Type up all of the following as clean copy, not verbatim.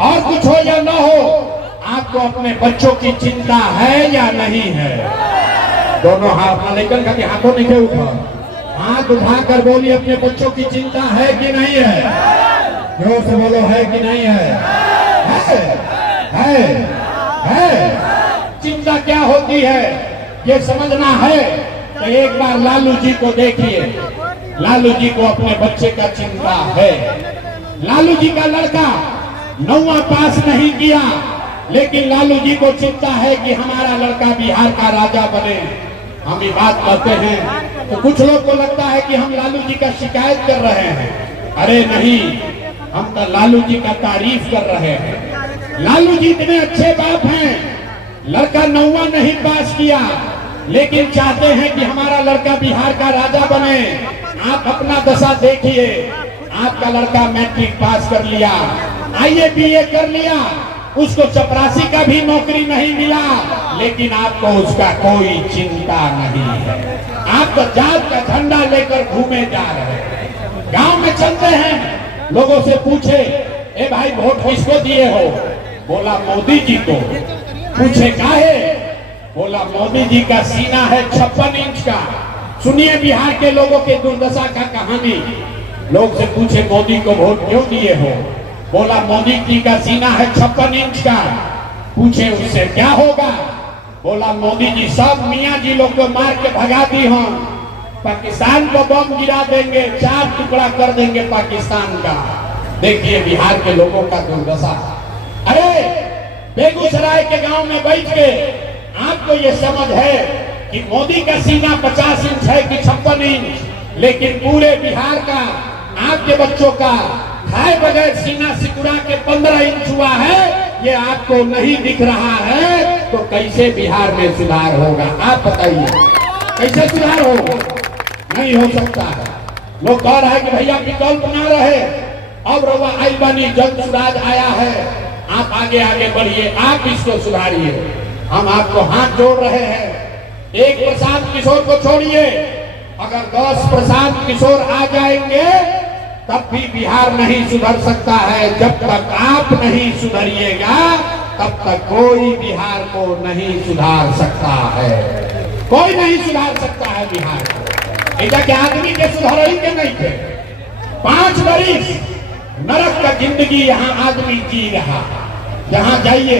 और कुछ हो या ना हो, आपको अपने बच्चों की चिंता है या नहीं है? दोनों हाथ लेकर के हाथों नीचे उठा, हाथ उठाकर बोलिए अपने बच्चों की चिंता है कि नहीं है? जोर से बोलो, है कि नहीं है? है। चिंता क्या होती है ये समझना है तो एक बार लालू जी को देखिए। लालू जी को अपने बच्चे का चिंता है। लालू जी का लड़का 9वां पास नहीं किया, लेकिन लालू जी को चिंता है कि हमारा लड़का बिहार का राजा बने। हम ये बात करते हैं तो कुछ लोग को लगता है कि हम लालू जी का शिकायत कर रहे हैं। अरे नहीं, हम तो लालू जी का तारीफ कर रहे हैं। लालू जी इतने अच्छे बाप हैं, लड़का 9वां नहीं पास किया, लेकिन चाहते हैं कि हमारा लड़का बिहार का राजा बने। आप अपना दशा देखिए, आपका लड़का मैट्रिक पास कर लिया, IAS BA कर लिया, उसको चपरासी का भी नौकरी नहीं मिला, लेकिन आपको उसका कोई चिंता नहीं है। आप तो जात का झंडा लेकर घूमे जा रहे हैं। गांव में चलते हैं, लोगों से पूछे, ए भाई वोट किसको दिए हो? बोला मोदी जी को। पूछे काहे? बोला मोदी जी का सीना है 56 इंच का। सुनिए बिहार के लोगों के दुर्दशा का कहानी। लोग से पूछे मोदी को वोट क्यों दिए हो? बोला मोदी जी का सीना है 56 इंच का। पूछे उससे क्या होगा? बोला मोदी जी सब मियाँ जी लोग को मार के भगा दी हम, पाकिस्तान को बम गिरा देंगे, 4 टुकड़ा कर देंगे पाकिस्तान का। देखिए बिहार के लोगों का दुर्दशा। अरे बेगूसराय के गांव में बैठ के आपको ये समझ है कि मोदी का सीना 50 इंच है कि 56 इंच, लेकिन पूरे बिहार का आपके बच्चों का खाए बगैर सीना सिकुड़ा के 15 इंच हुआ है, ये आपको नहीं दिख रहा है, तो कैसे बिहार में सुधार होगा? आप बताइए, कैसे सुधार होगा? नहीं हो सकता है। लोग कह रहे हैं कि भैया विकल्प ना रहे, अब रवा आई बनी जन सुधार आया है, आप आगे आगे बढ़िए, आप इसको सुधारिए। हम आपको हाथ जोड़ रहे हैं। एक प्रशांत किशोर को छोड़िए, अगर 10 प्रशांत किशोर आ जाएंगे तब भी बिहार नहीं सुधर सकता है। जब तक आप नहीं सुधरिएगा तब तक कोई बिहार को नहीं सुधार सकता है। कोई नहीं सुधार सकता है बिहार को। ऐसा के आदमी के सुधार ही के नहीं थे। 5 बरिस नरक का जिंदगी यहाँ आदमी जी रहा। जहाँ जाइए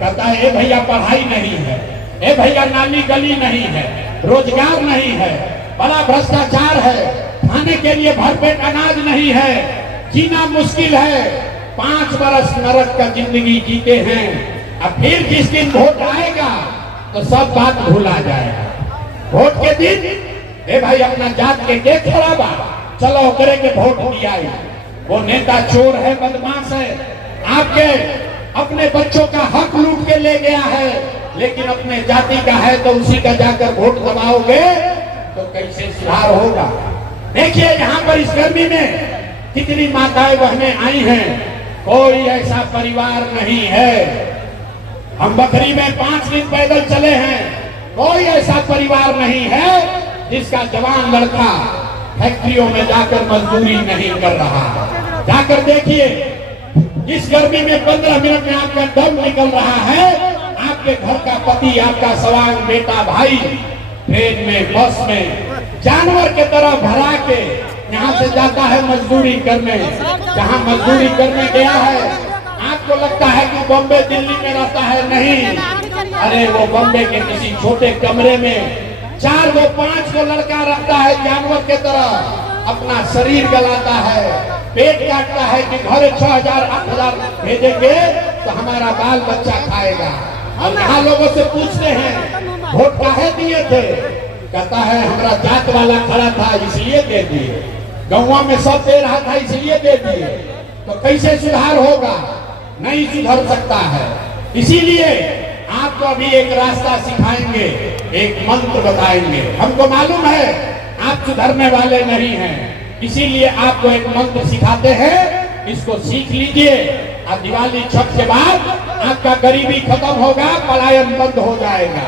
कहता है ए भैया पढ़ाई नहीं है, ए भैया नाली गली नहीं है, रोजगार नहीं है, बड़ा भ्रष्टाचार है, खाने के लिए भरपेट अनाज नहीं है, जीना मुश्किल है। 5 बरस नरक का जिंदगी जीते हैं। अब फिर जिस दिन वोट आएगा तो सब बात भूला जाएगा। वोट के दिन ए भाई अपना जात के देख थोड़ा बा, चलो करे के वोट दिया। वो नेता चोर है, बदमाश है, आपके अपने बच्चों का हक लूट के ले गया है, लेकिन अपने जाति का है तो उसी का जाकर वोट दबाओगे तो कैसे सुधार होगा? देखिए यहाँ पर इस गर्मी में कितनी माताएं बहनें आई हैं, कोई ऐसा परिवार नहीं है। हम बकरी में 5 दिन पैदल चले हैं, कोई ऐसा परिवार नहीं है जिसका जवान लड़का फैक्ट्रियों में जाकर मजदूरी नहीं कर रहा। जाकर देखिए, इस गर्मी में 15 मिनट में आपका दम निकल रहा है। आपके घर का पति, आपका सवांग बेटा भाई ट्रेन में, बस में जानवर के तरह भरा के यहाँ से जाता है मजदूरी करने। जहाँ मजदूरी करने गया है, आपको लगता है कि बॉम्बे दिल्ली में रहता है, नहीं। अरे वो बॉम्बे के किसी छोटे कमरे में 4 गो 5 गो लड़का रखता है, जानवर के तरह अपना शरीर गलाता है, पेट काटता है कि घर 6000 8000 भेजेंगे तो हमारा बाल बच्चा खाएगा। और यहाँ लोगों से पूछते हैं वोट काहे दिए थे? कहता है हमारा जात वाला खड़ा था इसलिए दे दिए, गाँव में सब दे रहा था इसलिए दे दिए। तो कैसे सुधार होगा? नहीं सुधर सकता है। इसीलिए आपको अभी एक रास्ता सिखाएंगे, एक मंत्र बताएंगे। हमको मालूम है आप सुधरने वाले नहीं हैं, इसीलिए आपको एक मंत्र सिखाते हैं, इसको सीख लीजिए। और दिवाली छठ के बाद आपका गरीबी खत्म होगा, पलायन बंद हो जाएगा।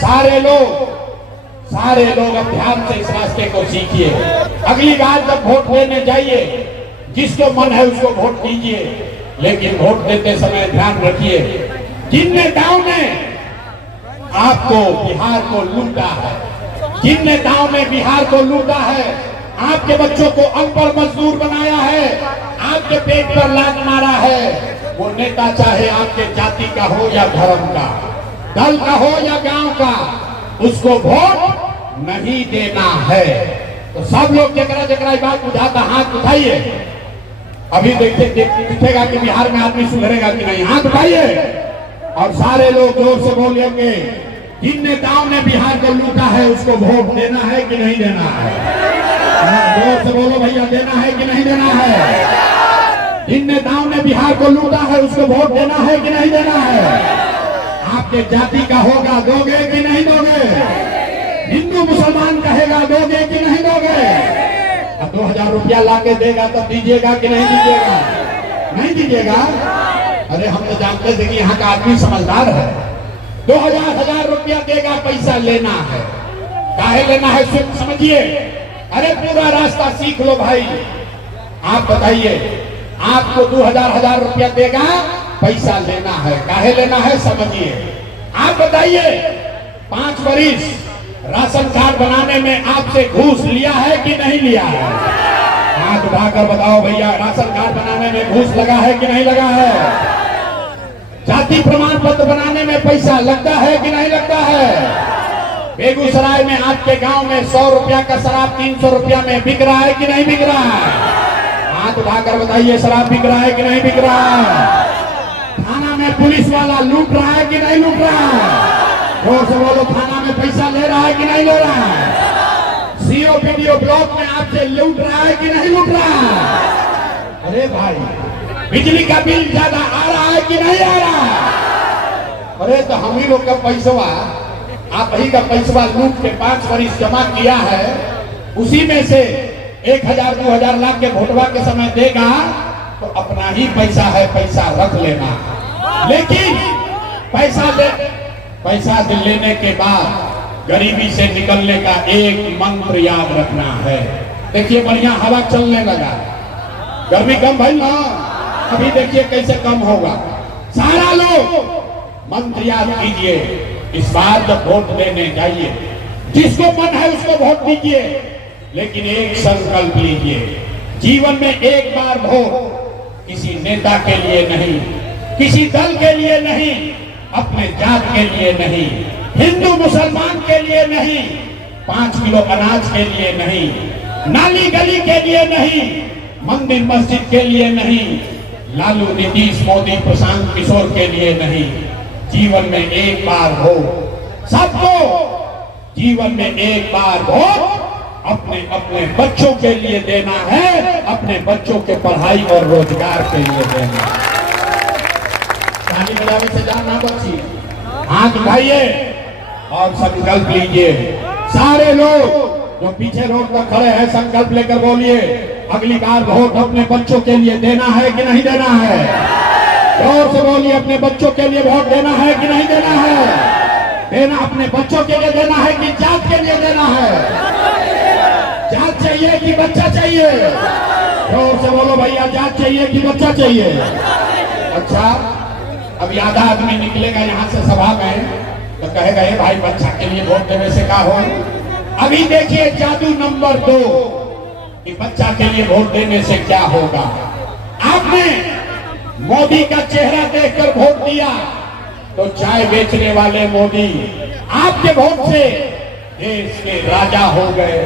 सारे लोग अब ध्यान से इस रास्ते को सीखिए। अगली बार जब वोट लेने जाइए, जिसको मन है उसको वोट दीजिए। लेकिन वोट देते समय ध्यान रखिए, जिन नेताओं ने आपको बिहार को लूटा है, जिन नेताओं ने बिहार को लूटा है, आपके बच्चों को अनपढ़ मजदूर बनाया है, आपके पेट पर लात मारा है, वो नेता चाहे आपके जाति का हो या धर्म का, दल का हो या गांव का, उसको वोट नहीं देना है। तो सब लोग जकरा जकरा बात बुझाता हाथ उठाइए। अभी दिखेगा कि बिहार में आदमी सुधरेगा कि नहीं, हाथ उठाइए और सारे लोग जोर से बोलेंगे, जिन नेताओं ने बिहार को लूटा है उसको वोट देना है कि नहीं देना है? जोर से बोलो भैया, देना है कि नहीं देना है? जिन नेताओं ने बिहार को लूटा है उसको वोट देना है कि नहीं देना है? आपके जाति का होगा, दोगे कि नहीं दोगे? हिंदू मुसलमान कहेगा, दोगे कि नहीं दोगे? 2000 रुपया लाके देगा तो दीजिएगा कि नहीं दीजिएगा? नहीं दीजिएगा? अरे हम तो जानते थे कि यहाँ का आदमी समझदार है। 2000 रुपया देगा, पैसा लेना है। काहे लेना है समझिए। अरे पूरा रास्ता सीख लो भाई। आप बताइए, आपको 2000 रुपया देगा, पैसा लेना है, काहे लेना है समझिए। आप बताइए, 5 वरिष्ठ राशन कार्ड बनाने में आपसे घूस लिया है कि नहीं लिया है? हाथ उठाकर बताओ भैया, राशन कार्ड बनाने में घूस लगा है कि नहीं लगा है? जाति प्रमाण पत्र बनाने में पैसा लगता है कि नहीं लगता है? बेगूसराय में आपके गांव में 100 रुपया का शराब 300 रुपया में बिक रहा है कि नहीं बिक रहा है? हाथ उठाकर बताइए, शराब बिक रहा है कि नहीं बिक रहा है? थाना में पुलिस वाला लूट रहा है कि नहीं लूट रहा है? जोर से बोलो, थाना में पैसा ले रहा है कि नहीं ले रहा है? सीओ पीडीओ ब्लॉक में आपसे लूट रहा है कि नहीं लूट रहा है? अरे भाई, बिजली का बिल ज्यादा आ रहा है कि नहीं आ रहा है? अरे तो हम ही लोग का पैसवा, आप ही का पैसवा लूट के 5 वरिष्ठ जमा किया है, उसी में से 1000 2000 लाख के वोटवा के समय देगा तो अपना ही पैसा है, पैसा रख लेना। लेकिन पैसा लेने के बाद गरीबी से निकलने का एक मंत्र याद रखना है। देखिए बढ़िया हवा चलने लगा, गर्मी कम भाई ना, अभी देखिए कैसे कम होगा। सारा लोग मंत्र याद कीजिए, इस बार जब वोट देने जाइए, जिसको मन है उसको वोट दीजिए, लेकिन एक संकल्प लीजिए, जीवन में एक बार वोट किसी नेता के लिए नहीं, किसी दल के लिए नहीं, अपने जात के लिए नहीं, हिंदू मुसलमान के लिए नहीं, 5 किलो अनाज के लिए नहीं, नाली गली के लिए नहीं, मंदिर मस्जिद के लिए नहीं, लालू नीतीश मोदी प्रशांत किशोर के लिए नहीं। जीवन में एक बार हो, सबको जीवन में एक बार हो अपने अपने बच्चों के लिए देना है, अपने बच्चों के पढ़ाई और रोजगार के लिए देना है। ताली बजाने से जाना बच्ची, हाथ उठाइए और संकल्प लीजिए। सारे लोग जो पीछे रोड पर खड़े हैं, संकल्प लेकर बोलिए, अगली बार वोट अपने बच्चों के लिए देना है कि नहीं देना है? जोर से बोलिए, अपने बच्चों के लिए वोट देना है कि नहीं देना है? देना अपने बच्चों के लिए देना है कि जात के लिए देना है? जात चाहिए कि बच्चा चाहिए? जोर से बोलो भैया, जात चाहिए कि बच्चा चाहिए? अच्छा, अब आधा आदमी निकलेगा यहाँ से सभा में तो कहेगा, ये भाई बच्चा के लिए वोट देने से क्या हो? अभी देखिए जादू नंबर 2 कि बच्चा के लिए वोट देने से क्या होगा। आपने मोदी का चेहरा देखकर वोट दिया तो चाय बेचने वाले मोदी आपके वोट से देश के राजा हो गए।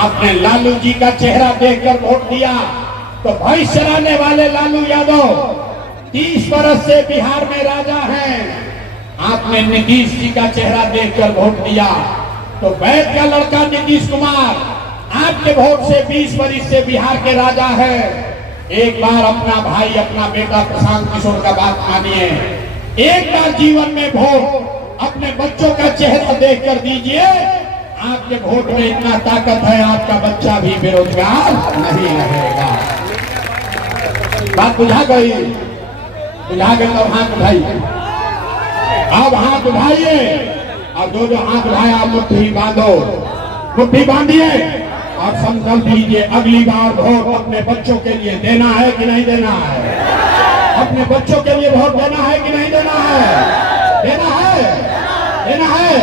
आपने लालू जी का चेहरा देखकर वोट दिया तो भैंस चराने वाले लालू यादव 30 बरस से बिहार में राजा हैं। आपने नीतीश जी का चेहरा देखकर वोट दिया तो वैद का लड़का नीतीश कुमार आपके वोट से 20 वर्ष से बिहार के राजा है। एक बार अपना भाई, अपना बेटा प्रशांत किशोर का बात मानिए, एक बार जीवन में वोट अपने बच्चों का चेहरा देखकर दीजिए। आपके वोट में इतना ताकत है, आपका बच्चा भी बेरोजगार नहीं रहेगा। बात बुझा गई? बुझा गई तो हाथ उठाइए। अब हाथ उठाइए और जो हाथ उठाया मुट्ठी बांधो, मुट्ठी बांधिए और संकल्प लीजिए, अगली बार वोट अपने बच्चों के लिए देना है कि नहीं देना है? अपने बच्चों के लिए वोट देना है कि नहीं देना है? देना है, देना है।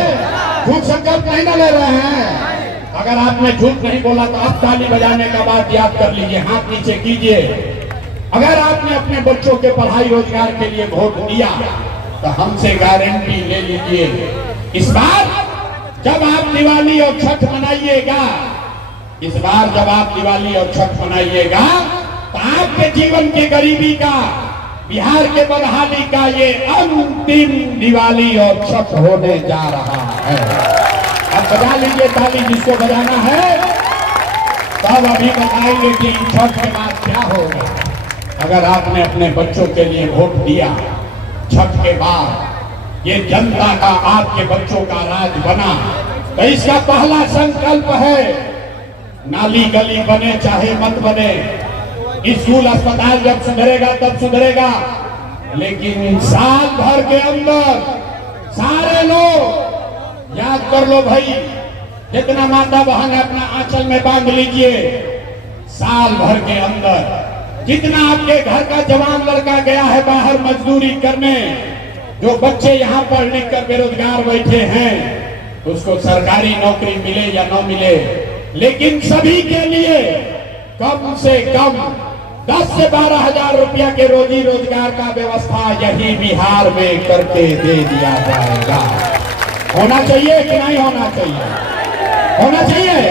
झूठ संकल्प नहीं ना ले रहे हैं। अगर आपने झूठ नहीं बोला तो आप ताली बजाने का बात याद कर लीजिए, हाथ नीचे कीजिए। अगर आपने अपने बच्चों के पढ़ाई रोजगार के लिए वोट दिया तो हमसे गारंटी ले लीजिए, इस बार जब आप दिवाली और छठ मनाइएगा, इस बार जब आप दिवाली और छठ मनाइएगा तो आपके जीवन के गरीबी का, बिहार के बदहाली का ये अंतिम दिवाली और छठ होने जा रहा है। अब बजा लीजिए ताली जिसको बजाना है, तब अभी बताएंगे कि छठ के बाद क्या होगा। अगर आपने अपने बच्चों के लिए वोट दिया, छठ के बाद ये जनता का आपके बच्चों का राज बना, तो इसका पहला संकल्प है, नाली गली बने चाहे मत बने, स्कूल अस्पताल जब सुधरेगा तब सुधरेगा, लेकिन साल भर के अंदर सारे लोग याद कर लो भाई, जितना माता बहन है अपना आंचल में बांध लीजिए, साल भर के अंदर जितना आपके घर का जवान लड़का गया है बाहर मजदूरी करने, जो बच्चे यहाँ पढ़ लिख कर बेरोजगार बैठे हैं, उसको सरकारी नौकरी मिले या न मिले, लेकिन सभी के लिए कम से कम 10 से 12 हजार रुपया के रोजी रोजगार का व्यवस्था यही बिहार में करके दे दिया जाएगा। होना चाहिए कि नहीं होना चाहिए? होना चाहिए।